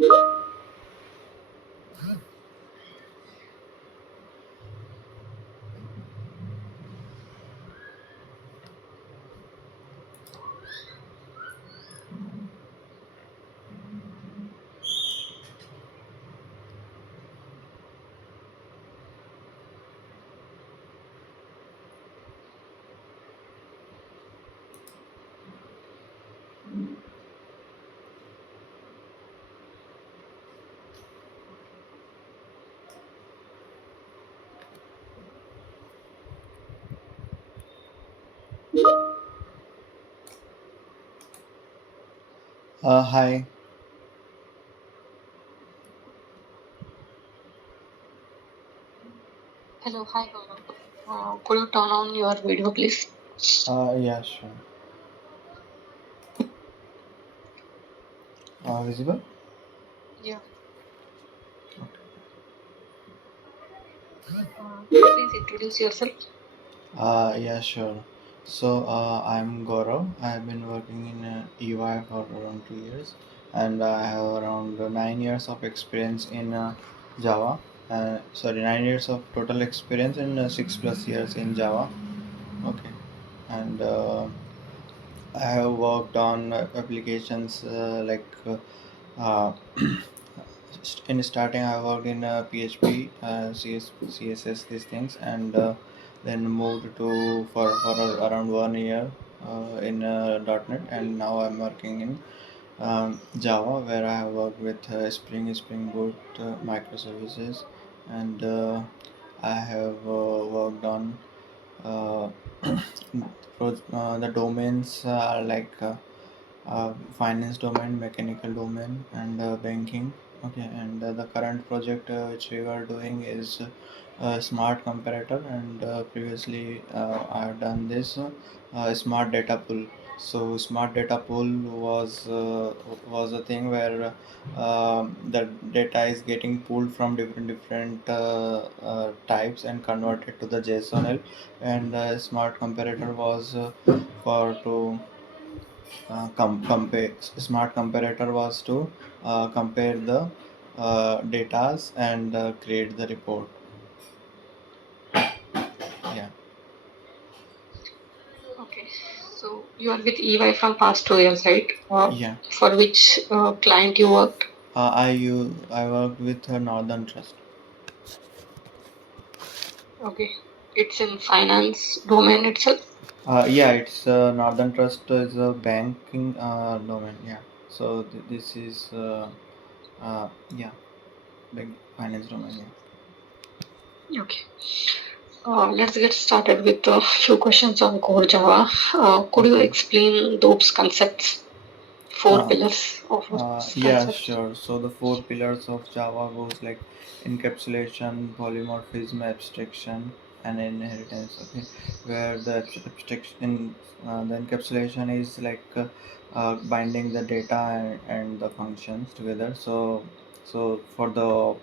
Hi. Hello, hi Gaurav. Could you turn on your video, please? Yeah, sure. Visible? Yeah. Could you please introduce yourself? Yeah, sure. So, I'm Gaurav. I have been working in EY for around 2 years, and I have around 9 years of experience in Java. Sorry, 9 years of total experience and 6 plus years in Java. Okay, and I have worked on applications uh, in starting I worked in PHP, CSS, these things, and then moved to for around 1 year in .NET, and now I'm working in Java, where I have worked with Spring Boot, microservices, and I have worked on uh, the domains finance domain, mechanical domain, and banking. Okay, and the current project which we were doing is smart comparator, and previously I have done this smart data pool. So smart data pool was a thing where the data is getting pulled from different types and converted to the JSON, and smart comparator was for to compare. Smart comparator was to compare the datas and create the report. Yeah, Okay. So you are with EY from past 2 years, right? yeah. For which client you worked? I worked with Northern Trust. Okay. It's in finance domain itself. Yeah, it's Northern Trust is a banking domain. Yeah, so this is yeah, bank finance domain. Yeah. Okay. Let's get started with a few questions on core Java. Could you Okay. explain those concepts, four Uh, pillars of those yeah, concepts? sure. So the four pillars of Java goes like encapsulation, polymorphism, abstraction, and inheritance. Okay, where the abstraction, the encapsulation is binding the data and the functions together. So for the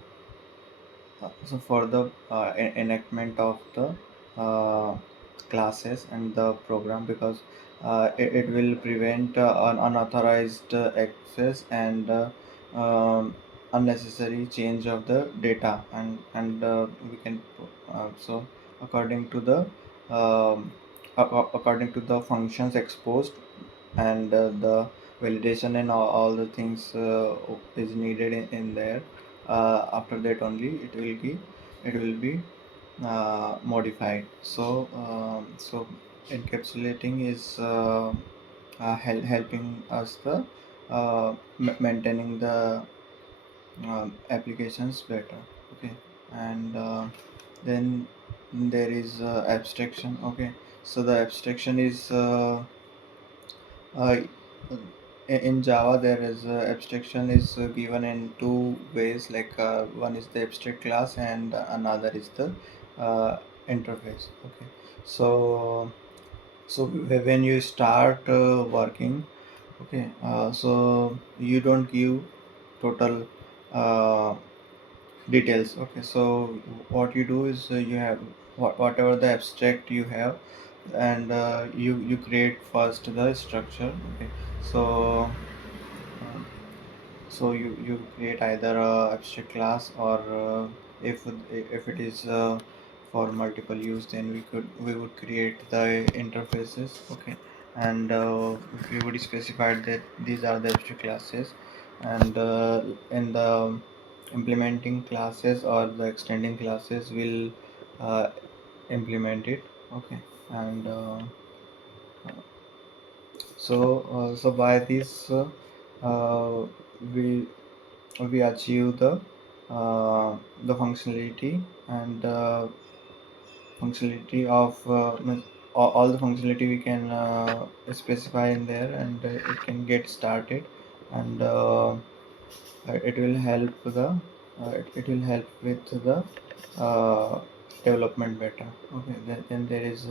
enactment of the uh, classes and the program, because it will prevent unauthorized access and unnecessary change of the data, and we can so according to the um, according to the functions exposed, and the validation and all the things is needed in there. After that only it will be modified. So encapsulating is helping us the maintaining the applications better. Okay, and then there is abstraction. Okay, so the abstraction is uh, in Java, there is abstraction is given in two ways. One is the abstract class, and another is the uh, interface. Okay, so when you start working, okay, so you don't give total uh, details. Okay, so what you do is you have whatever the abstract you have, and you create first the structure. Okay, so uh, So you create either a abstract class, or if it is for multiple use, then we would create the interfaces. Okay. And we would specify that these are the abstract classes, and in the implementing classes or the extending classes will uh, implement it. Okay. And so by this uh, we we achieve the functionality, and functionality of all the functionality we can specify in there, and it can get started, and it will help it will help with the uh, development better. Okay. Then there is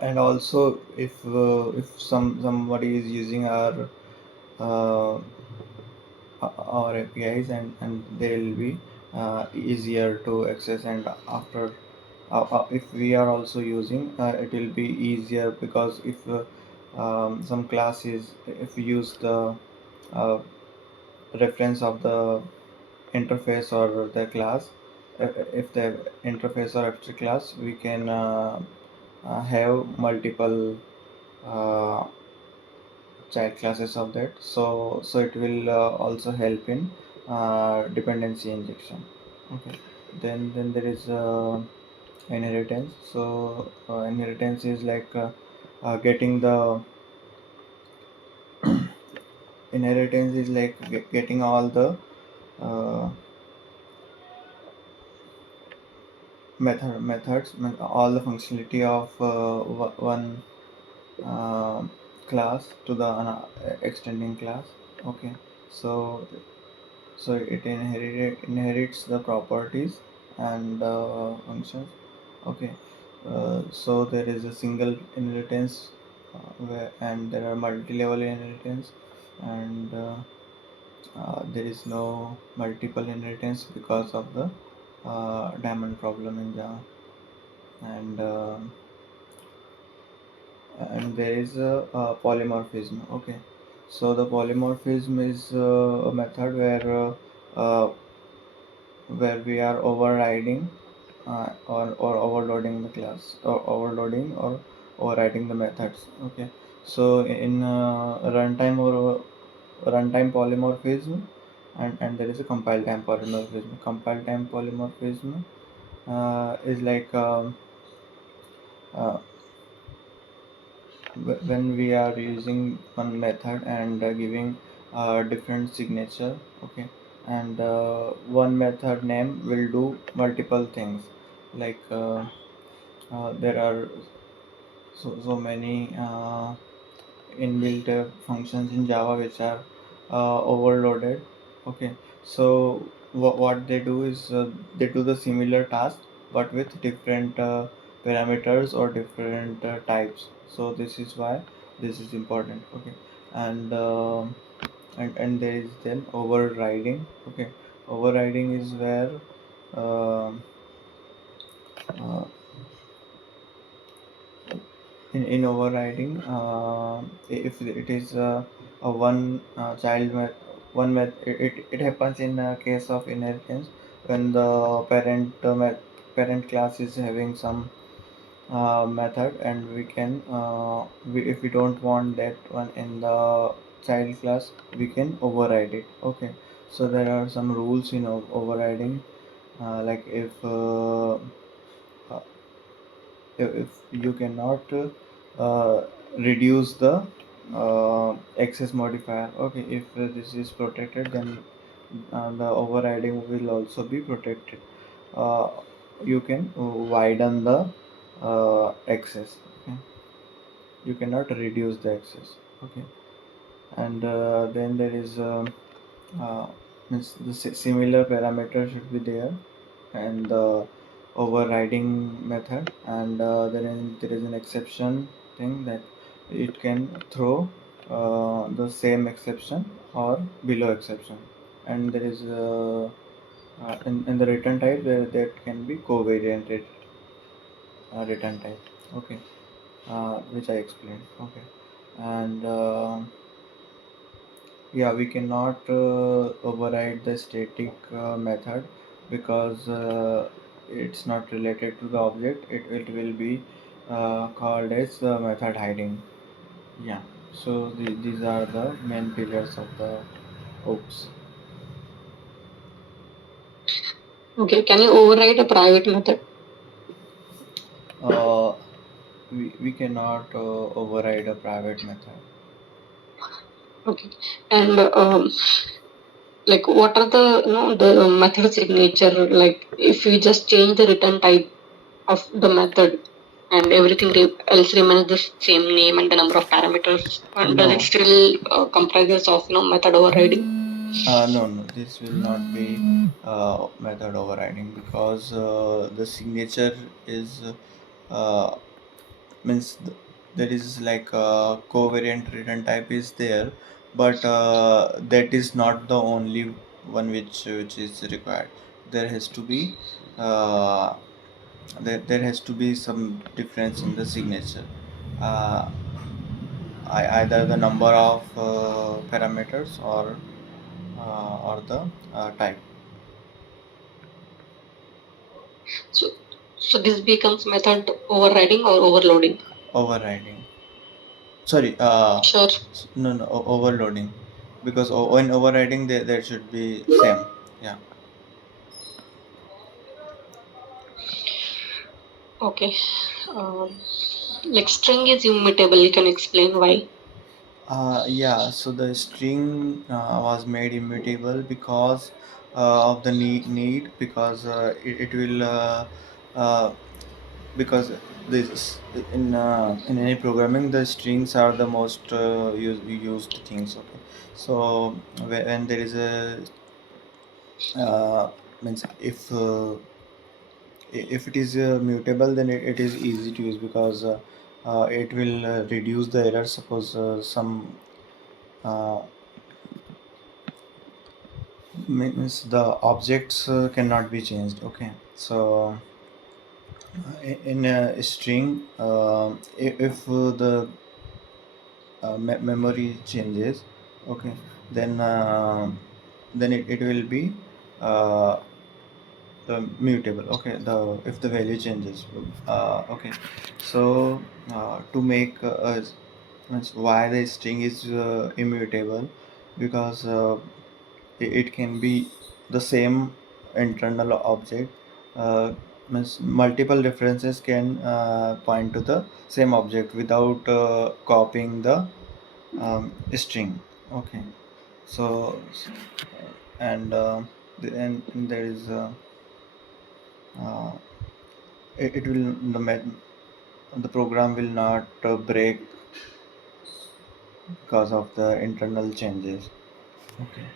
and also if somebody is using uh, our APIs, and they will be easier to access, and after if we are also using, it will be easier, because if some classes, if we use the uh, reference of the interface or the class, if the interface or abstract class, we can have multiple uh, child classes of that. So it will also help in dependency injection. Okay. Then there is inheritance. So inheritance is like getting the inheritance is like getting all the uh, all the functionality of one uh, class to the extending class. Okay. So so it inherits the properties and functions. Okay. So there is a single inheritance, and there are multi-level inheritance, and there is no multiple inheritance because of the diamond problem in Java. And there is a polymorphism. Okay. So the polymorphism is a method uh, where we are overriding or overloading the class, or overloading or overriding the methods. Okay. So in runtime polymorphism, and there is a compile time polymorphism. Compile time polymorphism is like uh, when we are using one method and giving different signature. Okay. And one method name will do multiple things, like there are so many inbuilt functions in Java which are overloaded. Okay. So what they do is they do the similar task, but with different parameters or different types. So this is why this is important. Okay. And and there is then overriding. Okay. Overriding is where um uh, in overriding, if it is a one one it happens in case of inheritance, when the parent class is having some method, and if we don't want that one in the child class, we can override it. Okay. So there are some rules in overriding, like uh, if you cannot reduce the access modifier. Okay. If this is protected, then the overriding will also be protected. uh, you can widen the access. Okay. You cannot reduce the access. Okay. And then there is uh, means the similar parameter should be there, and the overriding method, and then there is an exception thing, that it can throw the same exception or below exception. And there is in the return type, that can be covariant return type. Okay. Which I explained. Okay. And Yeah, we cannot override the static method because it's not related to the object. It will be called as the method hiding. Yeah. So these are the main pillars of the OOPS. Okay, can you override a private method? Uh, we cannot override a private method. Okay, and like what are the the method signature? Like if we just change the return type of the method and everything else remains the same name and the number of parameters, and does it No, still comprises of method overriding? no, this will not be method overriding because the signature is uh, means there is like a covariant return type is there, but that is not the only one which is required. There has to be uh, there has to be some difference in the signature. Uh, either the number of parameters or the type So, so this becomes method overriding or overloading. overriding. Sorry, Sure. no, no, overloading, because when overriding there should be same. Yeah. Okay. Um, like string is immutable. You can explain why. Yeah, so the string was made immutable because of the need because it will because this in any programming the strings are the most used things. Okay, so when there is a means if it is mutable, then it is easy to use because it will reduce the error. Suppose some uh, means the objects cannot be changed. Okay, so in a string, if the memory changes, okay, then it will be uh, mutable. Okay, the if the value changes. Okay, so to make means why the string is immutable, because it can be the same internal object. Means multiple references can point to the same object without copying the string. Okay, so and and there is uh, it will the program will not break because of the internal changes. Okay,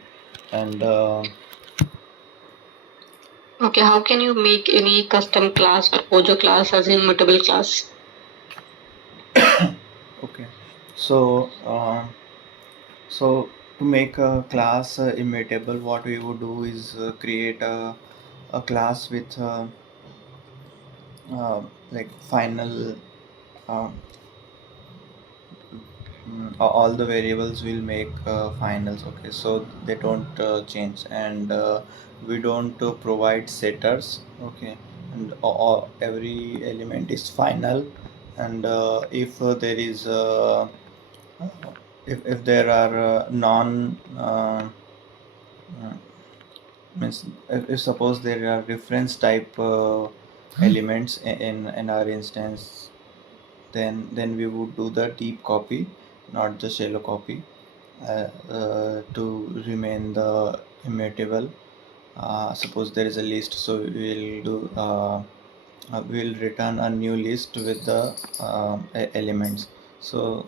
and Okay, how can you make any custom class or Pojo class as immutable class? okay, so so to make a class immutable, what we would do is create a class with like final uh, all the variables will make finals. Okay, so they don't change, and we don't provide setters. Okay, and every element is final, and if there is if there are non uh, means if suppose there are reference type elements in our instance, then we would do the deep copy, not the shallow copy, to remain the immutable. Suppose there is a list, so we'll return a new list with the elements, so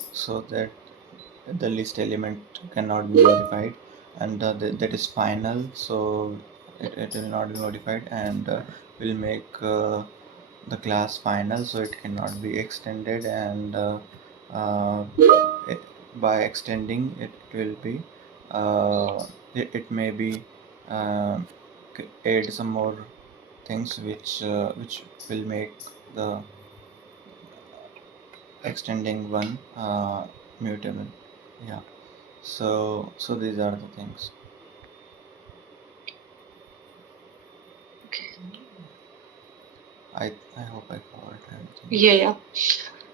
that the list element cannot be modified, and that is final, so it will not be modified, and will make the class final, so it cannot be extended, and uh, it, by extending it will be it may be uh, add some more things which will make the extending one mutable. Yeah. So these are the things. Okay. I hope I covered everything. Yeah.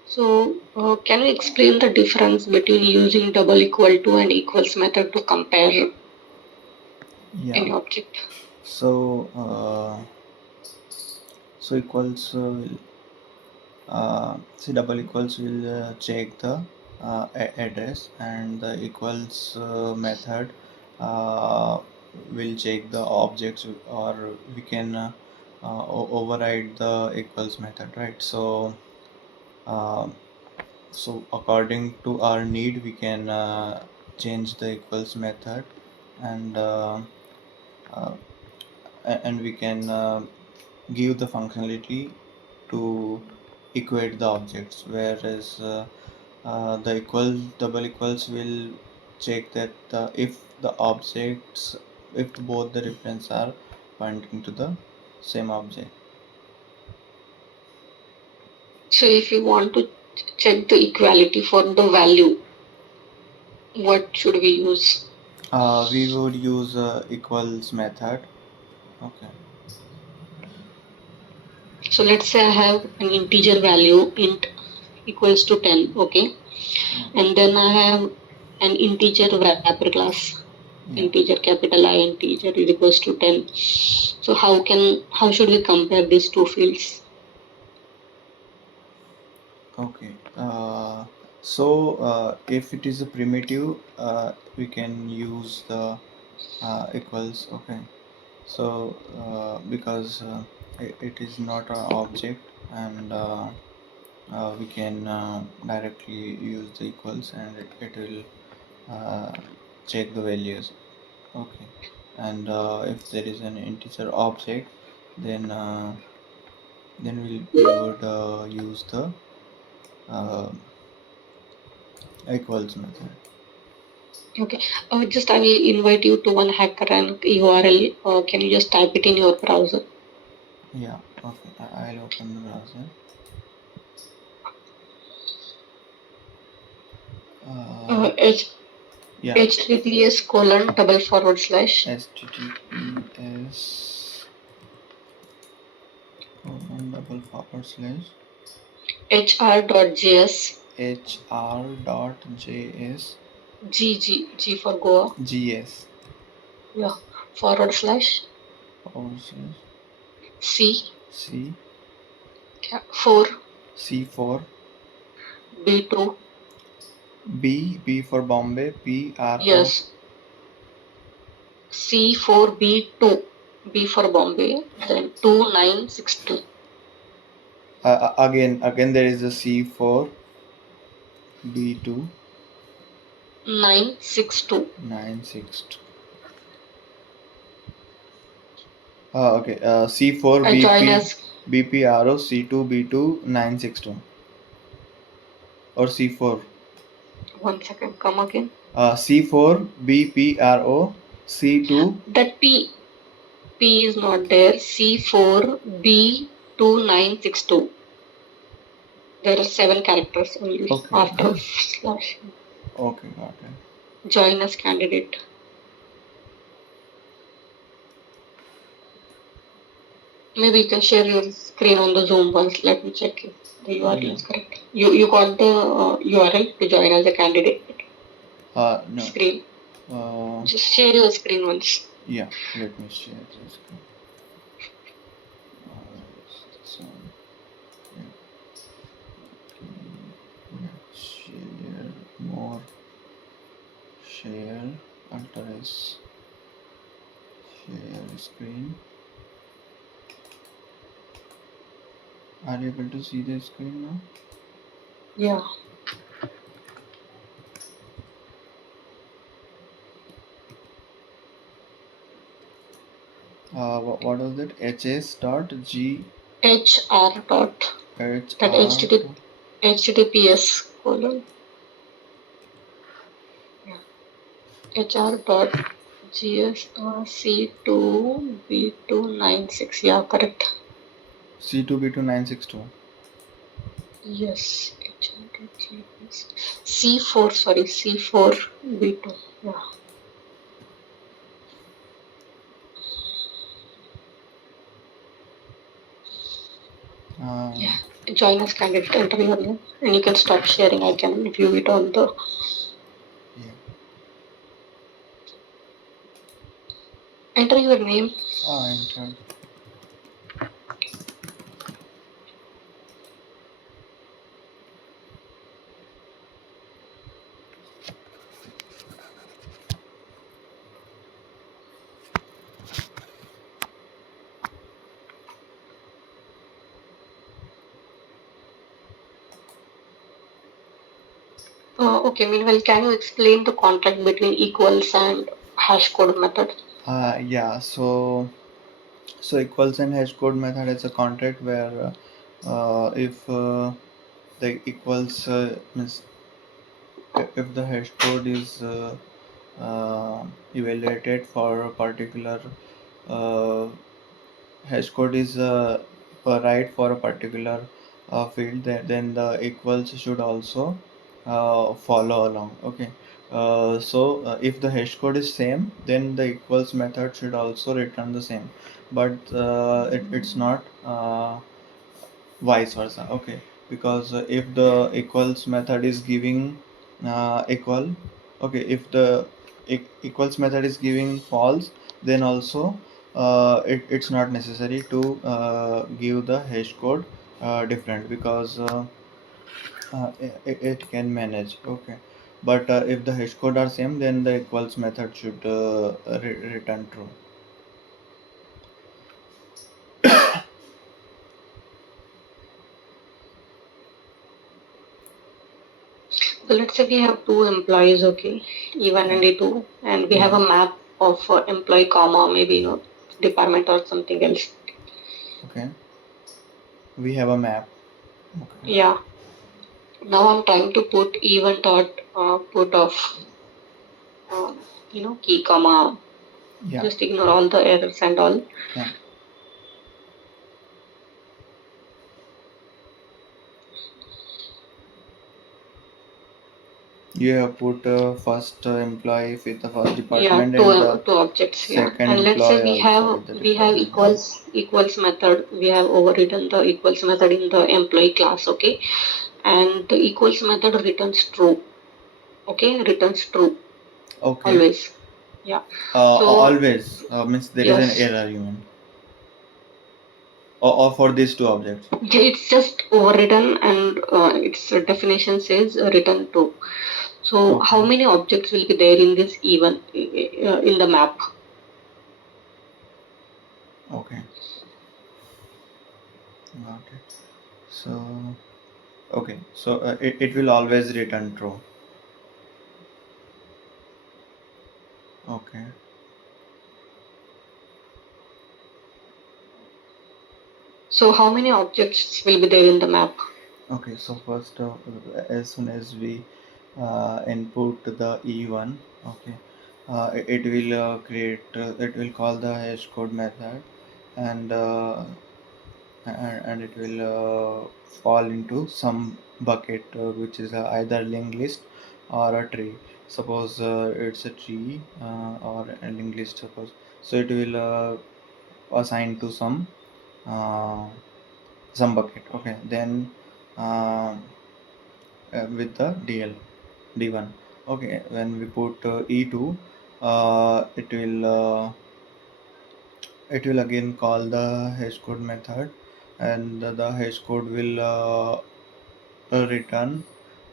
So, can you explain the difference between using double equal to and equals method to compare Yeah. any object? So equals see double equals will check the address, and the equals method uh, will check the objects, or we can override the equals method, right? Uh, so according to our need, we can change the equals method, and uh, and we can give the functionality to equate the objects, whereas the double equals will check that if the objects, if both the reference are pointing to the same object. So, if you want to check the equality for the value, what should we use? We would use equals method. Okay. So, let's say I have an integer value int equals to 10, okay? Yeah. And then I have an integer wrapper class, Yeah. integer capital I integer is equals to 10. So, how should we compare these two fields? Okay. If it is a primitive, we can use the equals. Okay. Because it is not an object, and we can directly use the equals, and it will check the values. Okay. And if there is an integer object, then we would use the uh, equals method. Okay. Just I will invite you to one HackerRank URL. Can you just type it in your browser? Yeah. Okay. I'll open the browser. Uh, H yeah. https:// HTTPS // hr.js hr.js G for Goa. gs Yeah. / forward C c 4 c4 B2. b for Bombay, pro. Yes. C4B2. B for Bombay. Then 2962. Again there is a c4 b2 962. 962. Okay. C4 I join BP as BPRO C2 B2 962 or C4. 1 second. Come again. C4 BPRO C2. That P is not there. C4B2962. There are 7 characters only Okay. after slash. Okay, got it. Join as candidate. Maybe you can share your screen on the Zoom once. Let me check if the URL is correct. You got the URL to join as a candidate No. screen. Just share your screen once. Yeah, let me share this. So, share more. Share. Alt S. Share screen. Are you able to see the screen now? Yeah. What was that? hs.g HR dot hr that HTTPS colon. Yeah. HR dot GSRC2B296. Yeah, correct. C2B2 962. Yes. HR dot GS. C4, sorry, C4 B2. Yeah. Um, Yeah. Join as candidate, enter your name, and you can stop sharing. I can view it on the. yeah. Enter your name. Entered. Okay, meanwhile, can you explain the contract between equals and hash code method? Yeah. So equals and hash code method is a contract where if the equals means if the hash code is evaluated for a particular uh, hash code is right for a particular field, then the equals should also follow along. Okay. If the hash code is same, then the equals method should also return the same, but it's not vice versa. Okay, because if the equals method is giving equal, okay, if the equals method is giving false, then also it's not necessary to give the hash code different, because it can manage. Okay, but if the hash code are same, then the equals method should return true. So let's say we have two employees, okay, E1 Yeah. and E2, and we have Yeah. a map of employee comma, maybe department or something else. Okay, we have a map. Okay. Yeah. Now I'm trying to put E1 dot put of key comma. Yeah. Just ignore all the errors and all. Yeah. You have put first employee with the first Yeah, department, two and the two objects. Yeah, second and let's say employee also with the we have department. Yeah. equals method. We have overridden the equals method in the employee class. Okay, and the equals method returns true. Okay, returns true Okay. always. Yeah. So Always means there is an yes, error, you mean, or for these two objects. it's just overridden, and its definition says return true. So how Okay. many objects will be there in this even in the map? Okay. Got it. So okay. So it will always return true. Okay. So how many objects will be there in the map? Okay. So first, as soon as we input the E1, okay, it will it will call the hash code method, and and it will fall into some bucket, which is either linked list or a tree. Suppose it's a tree or a linked list, suppose. So it will assign to uh, some bucket. Okay, then uh, with the D1. Okay, when we put E2, it will again call the hash code method, and the hash code will return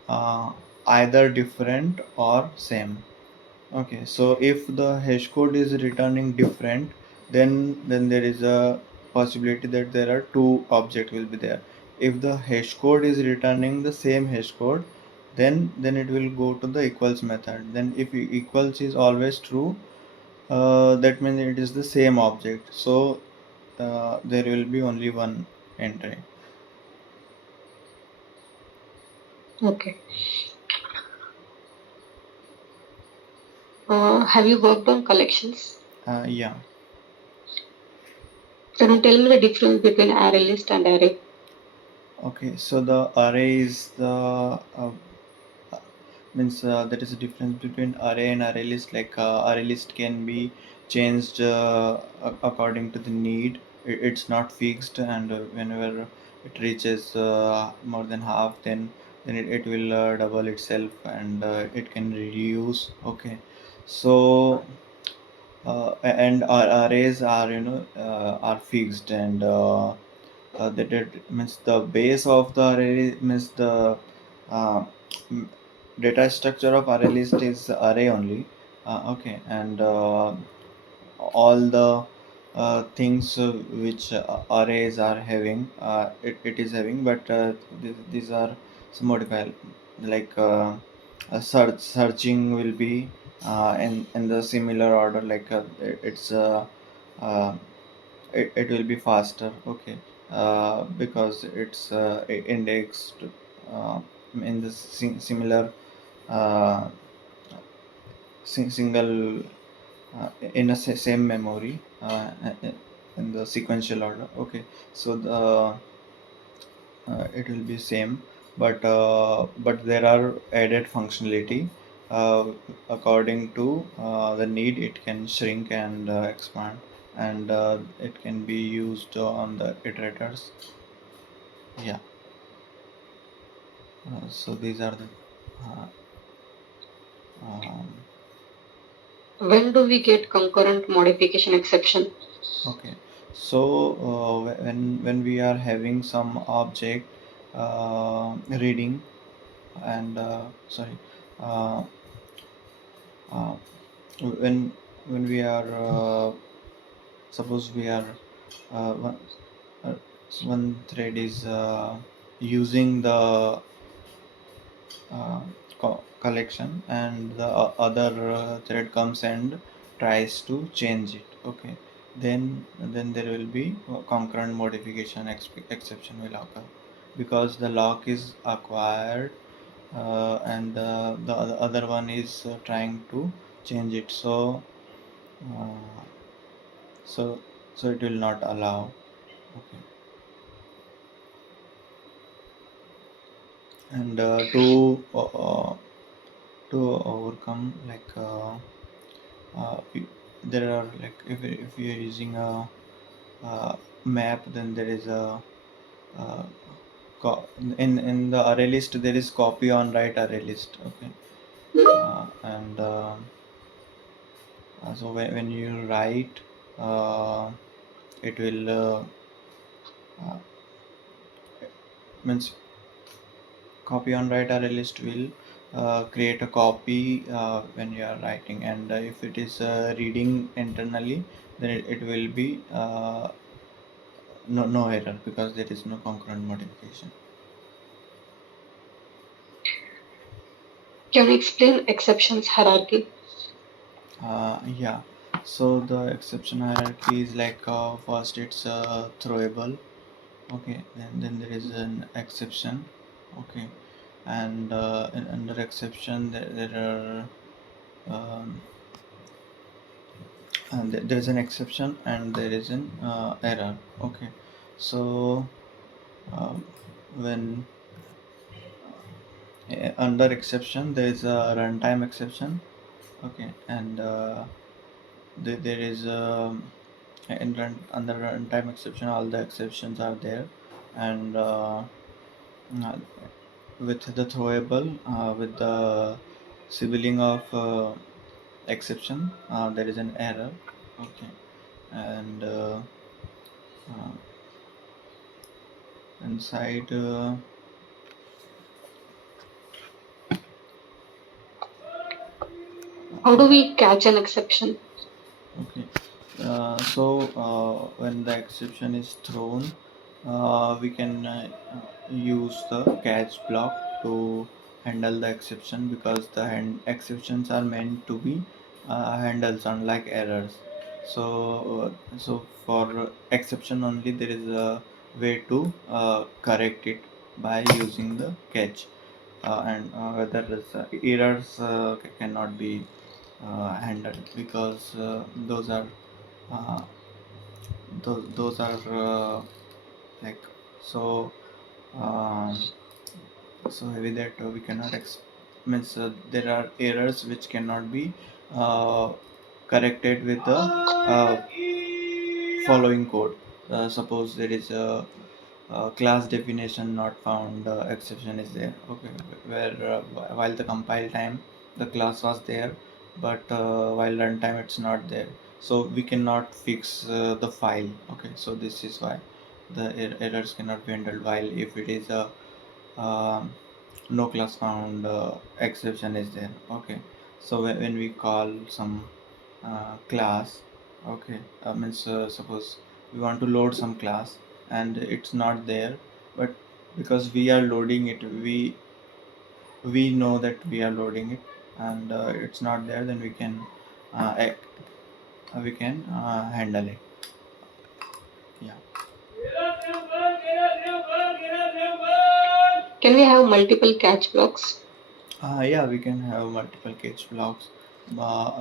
uh, either different or same. Okay, so if the hash code is returning different, then there is a possibility that there are two objects will be there. If the hash code is returning the same hash code, then it will go to the equals method. Then if equals is always true, that means it is the same object. So there will be only one entry. Okay. Have you worked on collections? Yeah. Can you tell me the difference between array list and array? Okay, so the array is the means there is a difference between array and array list. Like array list can be changed according to the need. It's not fixed, and whenever it reaches more than half, then it will double itself, and it can reduce. Okay, so and our arrays are, are fixed, and that means the base of the array means the uh, m- data structure of array list is array only. Okay, and all the things which arrays are having, it is having, but these are some modified, like searching will be in the similar order, like uh, it will be faster. Okay, because it's indexed uh, in the similar uh, single in a same memory, in the sequential order. Okay, so the it will be same, but there are added functionality uh, according to the need. It can shrink and expand, and it can be used on the iterators. Yeah. So these are the uh, um, When do we get concurrent modification exception? okay. So when we are having some object reading, and sorry, uh, uh, when we are suppose we are one, uh, one thread is using the uh, collection, and the other thread comes and tries to change it. Okay, then there will be concurrent modification exception will occur, because the lock is acquired, and the other one is trying to change it. Uh, so so it will not allow. Okay, and to overcome, like there are, like, if you are using a map, then there is a uh, in the array list there is copy on write array list. Okay, and so when you write, uh, it will uh, means copy on write array list will create a copy when you are writing, and if it is reading internally, then it will be no error, because there is no concurrent modification. Can you explain exceptions hierarchy? Yeah, so the exception hierarchy is like, first it's throwable. Okay, then there is an exception. Okay, and under exception there are and there is an exception, and there is an error. Okay, so um, when under exception there is a runtime exception. Okay, and there is under runtime exception all the exceptions are there, and uh, with the throwable, with the sibling of exception, there is an error. Okay, and uh, inside How do we catch an exception? okay, so when the exception is thrown, we can use the catch block to handle the exception, because the exceptions are meant to be handles, unlike errors. So for exception only, there is a way to correct it by using the catch, and whether errors cannot be handled, because uh, those are like so um, so heavy that we cannot means there are errors which cannot be uh, corrected with the following code. Suppose there is a class definition not found, exception is there, okay, where while the compile time the class was there, but while runtime it's not there, so we cannot fix the file. Okay, so this is why the errors cannot be handled, while if it is a um, no class found, exception is there. Okay, so when we call some class, okay, means suppose we want to load some class and it's not there, but because we are loading it, we know that we are loading it, and it's not there, then we can handle it. Yeah. Can we have multiple catch blocks? Yeah, we can have multiple case blocks.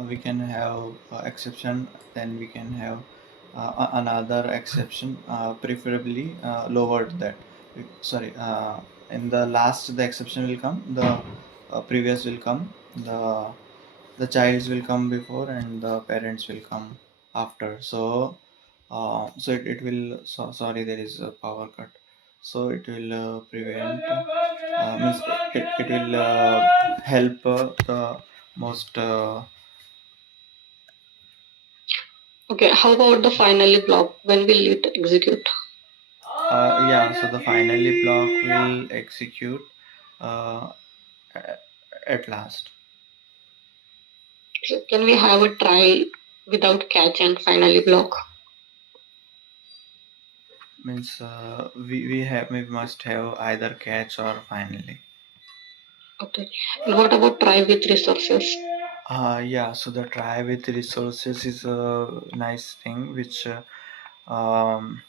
We can have exception, then we can have another exception, preferably lowered that. Sorry, in the last the exception will come, the previous will come, the childs will come before, and the parents will come after. So it will. Sorry, there is a power cut. So it will prevent. Means it will help the most. Okay, how about the finally block? When will it execute? Yeah. So the finally block will execute uh, a- at last. So can we have a try without catch and finally block? Means we must have either catch or finally. Okay. And what about try with resources? Yeah, so the try with resources is a nice thing um,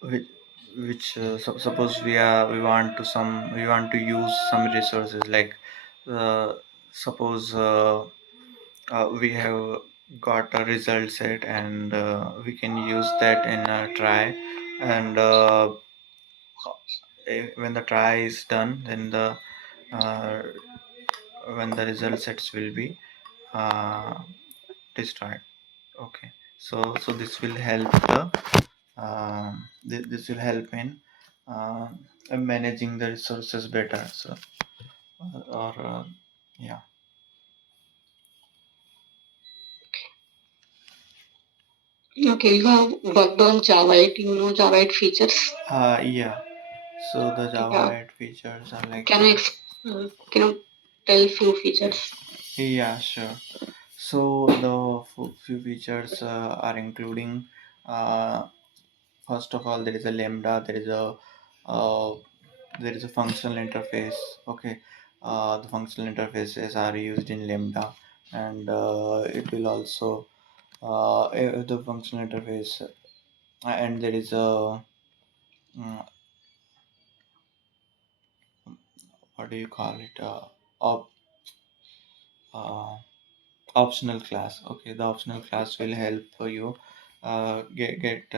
which, suppose we want to use some resources, like suppose we have got a result set, and we can use that in a try, and when the try is done, then uh, when the result sets will be uh, destroyed. Okay, so this will help this will help in uh, managing the resources better. So or yeah. Okay, you have worked on Java 8. You know Java 8 features. Yeah. So the Java Yeah. 8 features are like Can you tell few features? yeah, sure. So the few features are including uh, first of all, there is a lambda, uh, there is a functional interface. Okay, the functional interfaces are used in lambda, and it will also the functional interface, and there is a mm, what do you call it, op, uh, optional class. Okay, the optional class will help for you get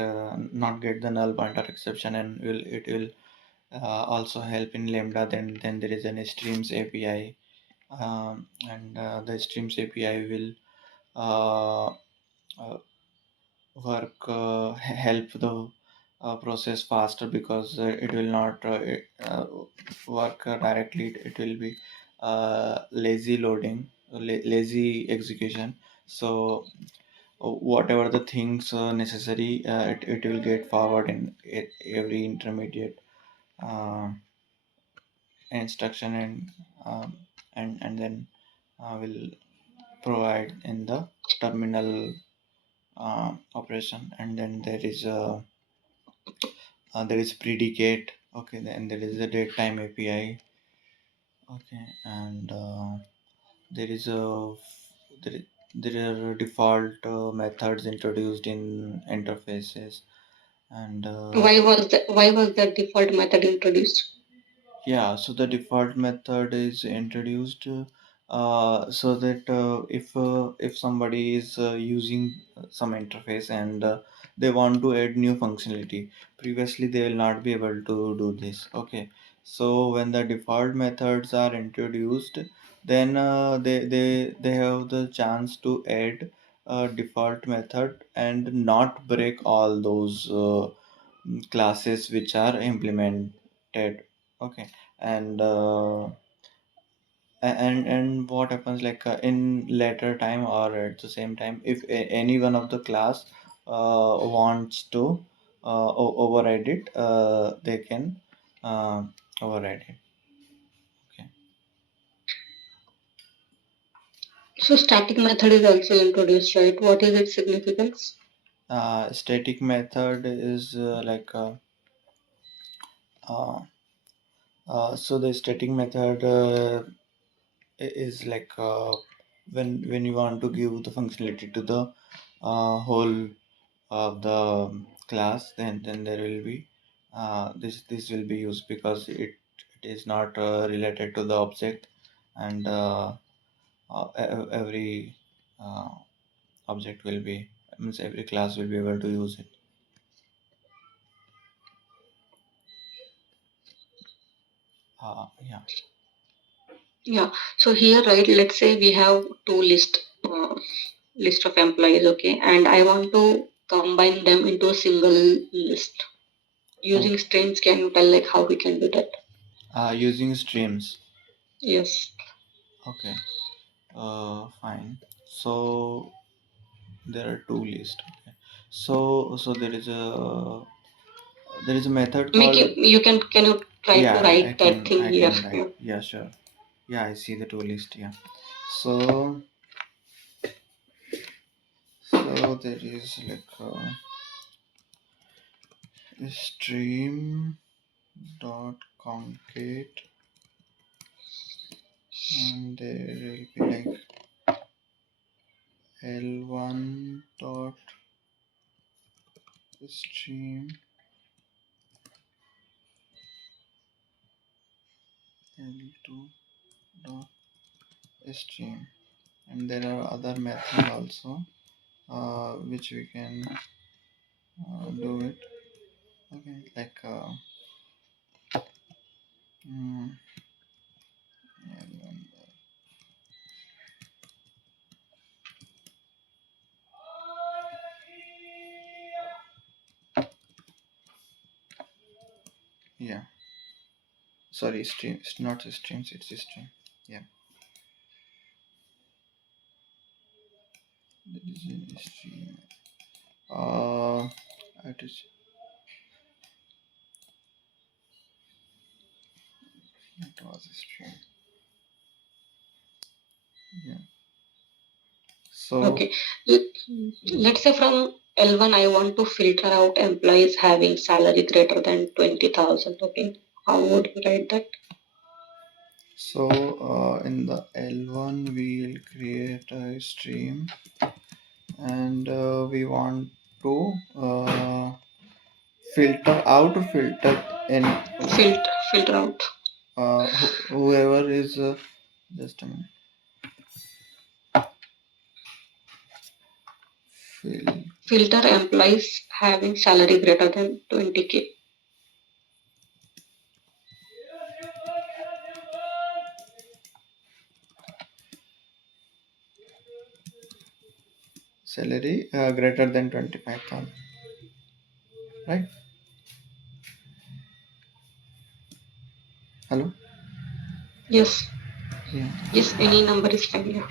not get the null pointer exception, and will also help in lambda. Then there is an streams API, and the streams API will uh, uh, help the process faster, because it will not work directly. It will be lazy loading, lazy execution. So whatever the things necessary, it will get forward in every intermediate uh, instruction, and then will provide in the terminal operation. And then there is predicate. Okay, then there is a datetime API. Okay, and there is a there, there are default methods introduced in interfaces, and Why was that default method introduced? yeah, so the default method is introduced so that if somebody is using some interface, and they want to add new functionality, previously they will not be able to do this. Okay, So when the default methods are introduced, then they have the chance to add a default method and not break all those classes which are implemented. Okay. And and what happens, like in later time or at the same time, if any one of the class wants to override it, they can override it. Okay. So static method is also introduced, right? What is its significance? Static method is uh, so the static method is like when you want to give the functionality to the whole of the class, then there will be this will be used because it is not related to the object, and every uh, object will be, means every class will be able to use it. Yeah. Yeah. So here, right, let's say we have two list of employees, okay, and I want to combine them into a single list using Okay. strings. Can you tell like how we can do that? Using streams. Yes. Okay. Fine. So there are two lists. Okay. So there is a method Make called. it, you can you try to Yeah, write that thing I here? can write. Yeah. Yeah, sure. Yeah, I see the two list. Yeah. So there is like a stream dot concat, and there will be like L1 dot stream, L2 dot stream, and there are other methods also which we can do it. Okay, like mm, L1. Yeah, sorry, stream. It's not a streams. It's a stream. Yeah, that is a stream. It is. It was a stream. Yeah. So Okay. L- Let's say from L1, I want to filter out employees having salary greater than 20,000. Okay. How would you write that? in the L1 we'll create a stream, and we want to filter out, filter in Filter out. whoever is just a minute. Fill Filter employees having salary greater than 20K. salary greater than 25,000, right? Hello. Yes. Yeah. Yes. Any number is fine. Yeah.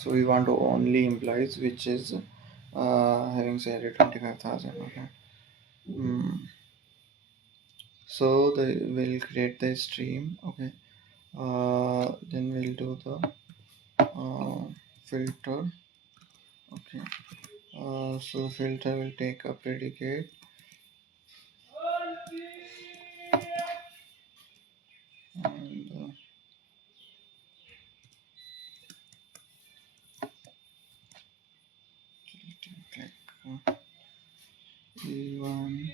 So we want to only employees which is having salary 25,000. Okay. Mm. So they will create the stream. Okay. Then we'll do the filter. Okay. So filter will take a predicate, and click E1.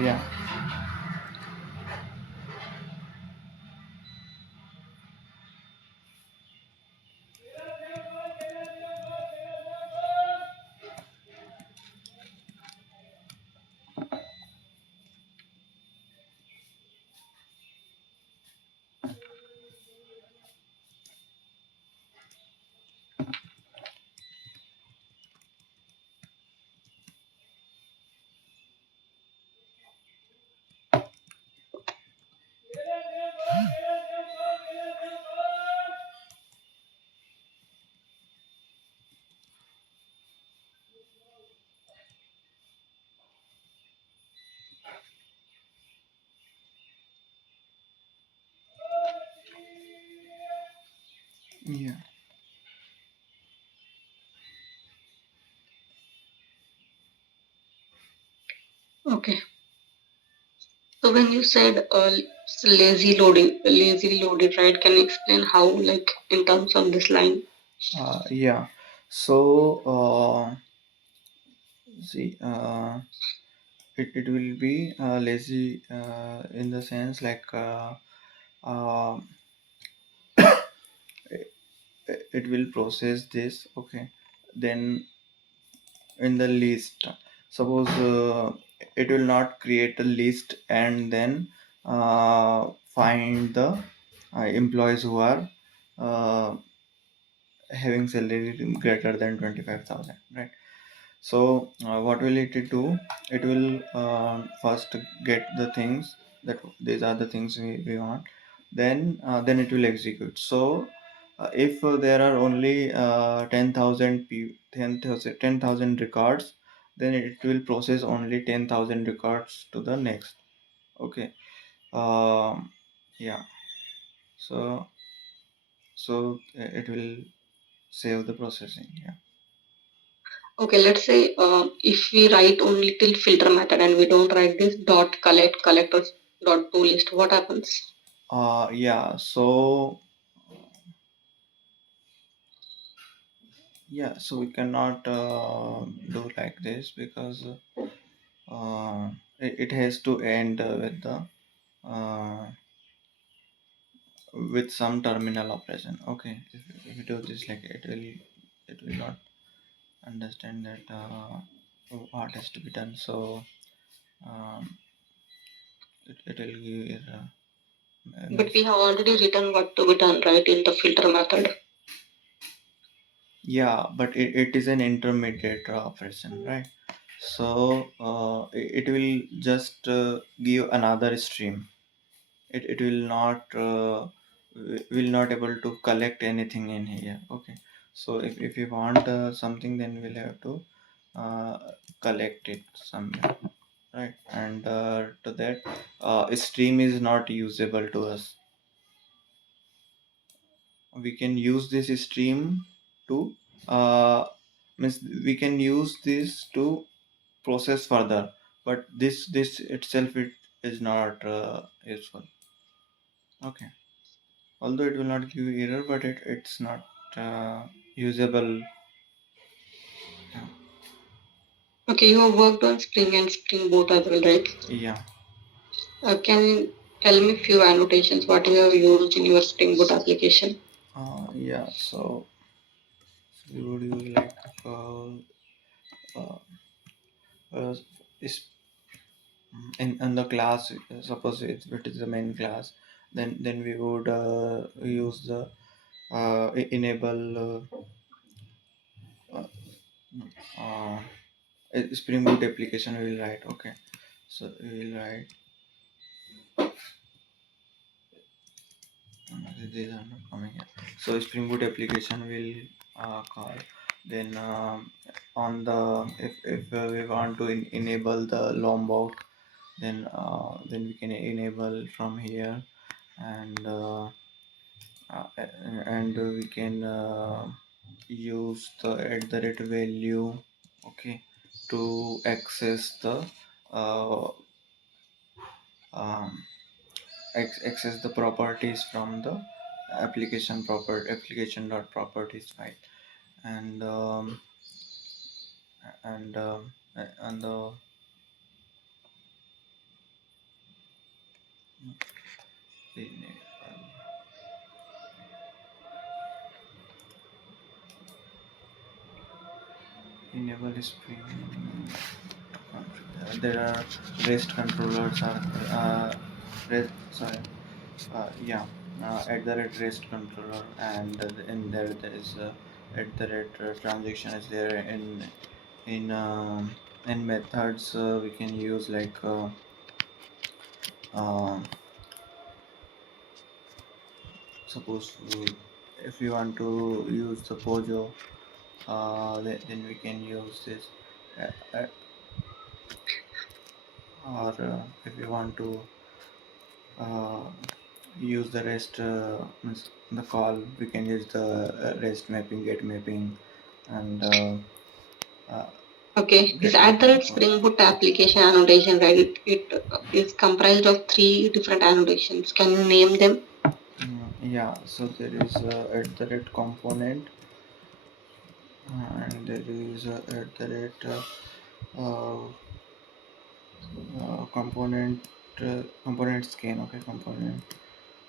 Yeah. Yeah. Okay. So when you said lazy loaded, right? Can you explain how, like, in terms of this line? Yeah. So see, it will be lazy in the sense like uh, it, it will process this. Okay, then in the list, suppose it will not create a list and then find the employees who are uh, having salary greater than 25,000, right? So what will it do? It will first get the things that these are the things we want. Then it will execute. So if there are only 10,000 records, then it will process only 10,000 records to the next. Okay. Um, yeah. So it will save the processing. Yeah. Okay, let's say if we write only till filter method and we don't write this dot collect or dot to list, what happens? Yeah. So yeah, so we cannot do like this because it has to end with the uh, with some terminal operation. Okay, if you do this like it will not understand that what has to be done. So um, it will give But means we have already written what to be done, right, in the filter method. yeah, but it is an intermediate operation, right? So it will just give another stream. It will not will not able to collect anything in here. Okay, so if you want something, then we'll have to uh, collect it somewhere, right? And to that stream is not usable to us. We can use this stream to uh, means we can use this to process further, but this itself it is not useful. Okay, although it will not give error, but it's not usable. Okay, you have worked on Spring and Spring Boot as well, right? Yeah. Can you tell me few annotations what you have used in your Spring Boot application? Yeah, so we would use like uh, uh, uh, is in the class, suppose it is the main class, then we would use the enable uh, uh, Spring Boot application we will write. Okay, so we will write these are not coming here. So Spring Boot application will call. Then on the if we want to enable the Lombok, then we can enable from here, and we can use the at the rate value. Okay, to access the uh, um, access the properties from the application dot properties file, and and the enable Spring. There are REST controllers are REST, sorry, yeah, at the rate REST controller, and in there is at the rate transaction is there in methods we can use like uh, suppose if you want to use the Pojo, then we can use this, uh, uh, or if you want to uh, use the REST, means the call. We can use the REST mapping, get mapping, and uh, Okay, this get at the mapping rate call. Spring Boot application annotation, right? It is comprised of three different annotations. Can you name them? Yeah, so there is at the rate component, and there is at the rate uh, component, component scan. Okay,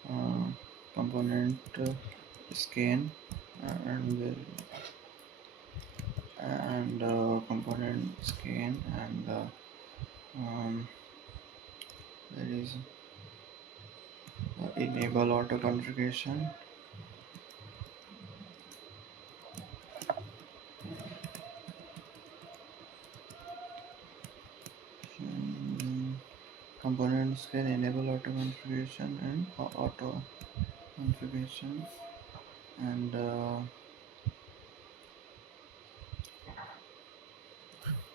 uh, component scan, and component scan, and um, there is enable auto configuration. Components can enable auto configuration and auto configuration, and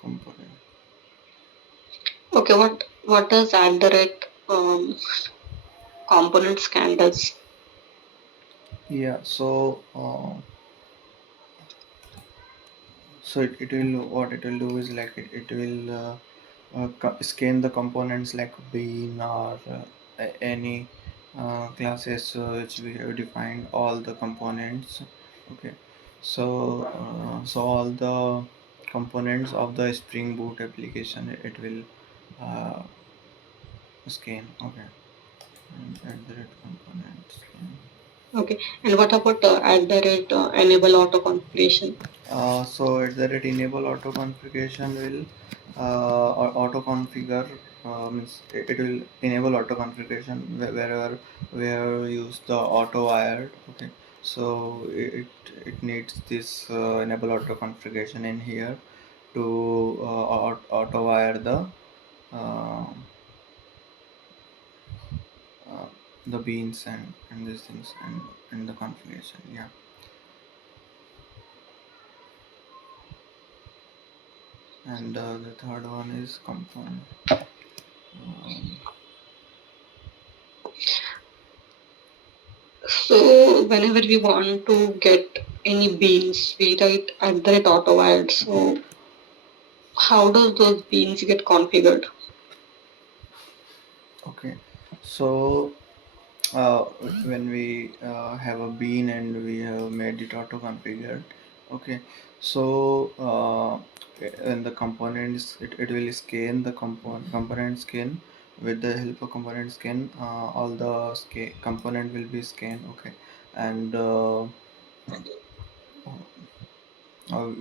component. Okay, what does at the rate component scan does? Yeah, so it will, what it will do is like it will scan the components like bean or any classes which we have defined all the components. Okay, so all the components of the Spring Boot application, it will uh, scan. Okay, and at the red component scan. Okay, and what about at the rate enable auto configuration? So at the rate enable auto configuration will auto configure, means it will enable auto configuration wherever we have used the auto wired. Okay, so it needs this enable auto configuration in here to auto wire uh, uh, the beans and these things and the configuration. Yeah. And the third one is component. Um, So whenever we want to get any beans, we write at the rate auto wired. okay. So how does those beans get configured? Okay. So uh, when we have a bean and we have made it auto configured. Okay. So when the components, it will scan the component scan. With the help of component scan, all the component will be scanned. Okay, and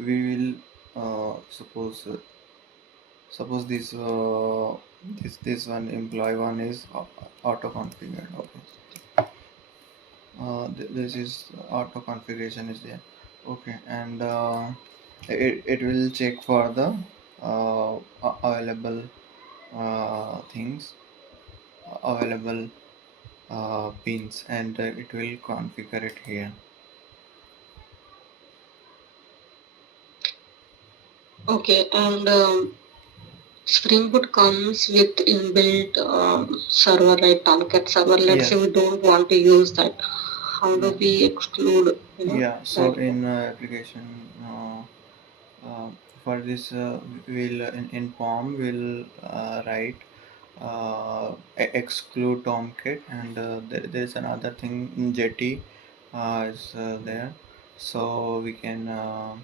we will suppose this one employee one is auto configured. Okay, this is auto configuration is there. Okay, and it will check for the available things, available pins, and it will configure it here. Okay, and Spring Boot comes with inbuilt server, right? Tomcat server. Let's say Yes. we don't want to use that. How do Yeah. we exclude, Yeah. So that? in application, uh, for this we'll in POM will write exclude Tomcat, and there's another thing in Jetty is there, so we can uh,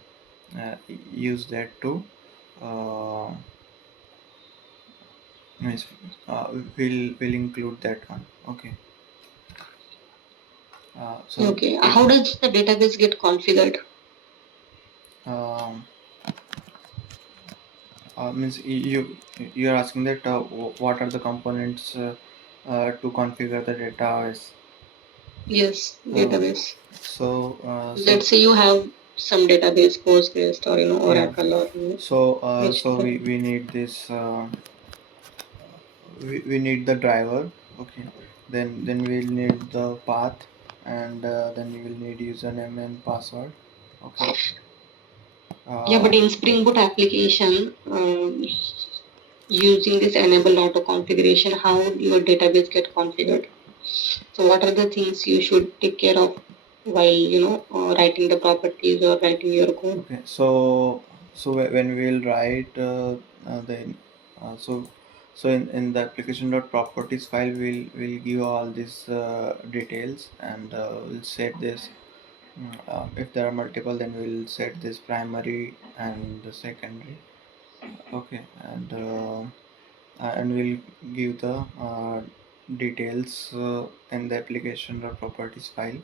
use that to uh, means, we'll include that one. Okay, so Okay, it how does the database get configured? um, means you're asking that what are the components to configure the database. Yes, uh, database. so Let's say you have some database, Postgres or yeah, Oracle or which so database. we need this we need the driver. Okay, then we'll need the path, and then we will need username and password. Okay, Yeah, uh, but in Spring Boot application, using this enable auto configuration, how your database get configured? So what are the things you should take care of while writing the properties or writing your code? Okay, so when we'll write the so in the application.properties file, we'll give all these details, and we'll set this. If there are multiple, then we'll set this primary and the secondary. Okay, and we'll give the details in the application.properties file,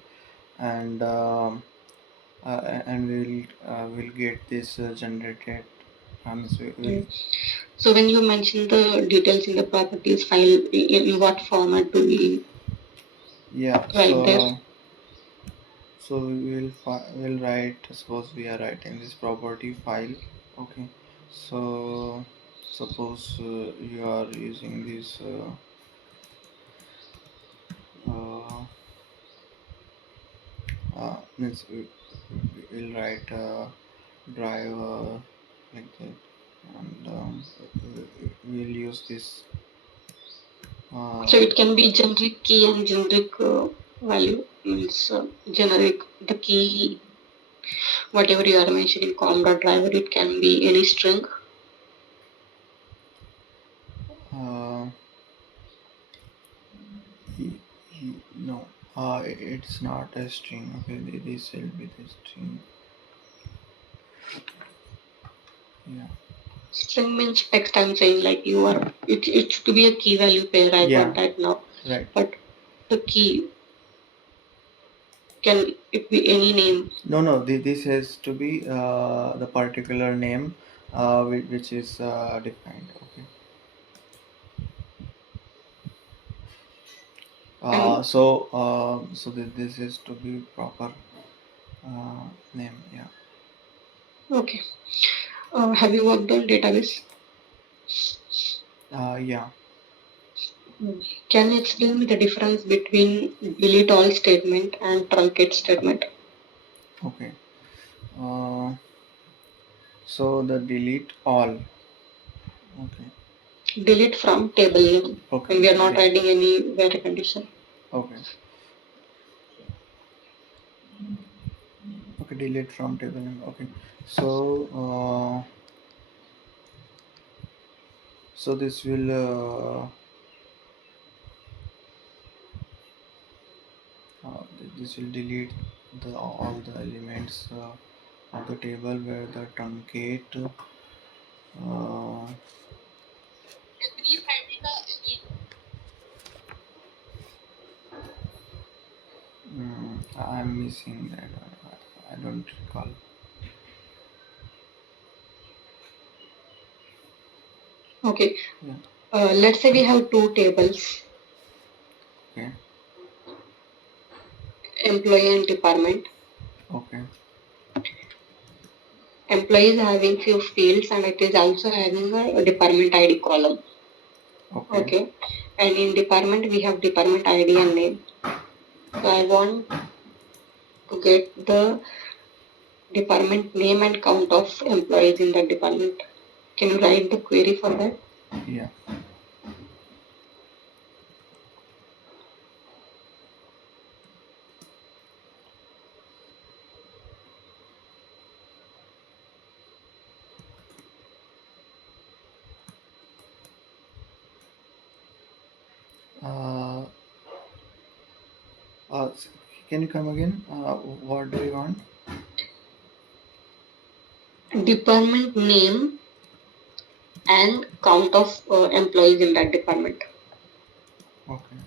and and we'll get this generated. So we'll, Mm. So when you mention the details in the properties file, in what format do we yeah. write there? So we'll write. Suppose we are writing this property file. Okay. So suppose you are using this. Uh, Means we'll write driver like that, and we'll use this. So Uh, it can be generic key and generic value. Means generic the key, whatever you are mentioning, com.driver, it can be any string. uh, no, it's not a string. Okay, this will be the string. Yeah, String means text. I'm saying like you are. It should be a key value pair. I got yeah, that now. right. But the key can it be any name? No, no, this has to be the particular name which is defined. Okay. And This is to be proper name. Yeah. okay. Have you worked on database? Yeah. Hmm. Can you explain me the difference between delete all statement and truncate statement? Okay. Uh, so the delete all. Okay. Delete from table name Okay. when we are not Delete. writing any where condition. Okay. Okay. Delete from table name. Okay. So this will this will delete the all the elements of the table where the truncate. Uh, I'm missing that. I don't recall. Okay. Yeah. Let's say we have two tables, Okay. employee and department. Okay. Employee is having few fields and it is also having a department ID column. Okay. Okay. And in department we have department ID and name. So I want to get the department name and count of employees in that department. Can you write the query for that? Yeah. Uh, uh, s- can you come again? What do you want? Department name and count of employees in that department. Okay.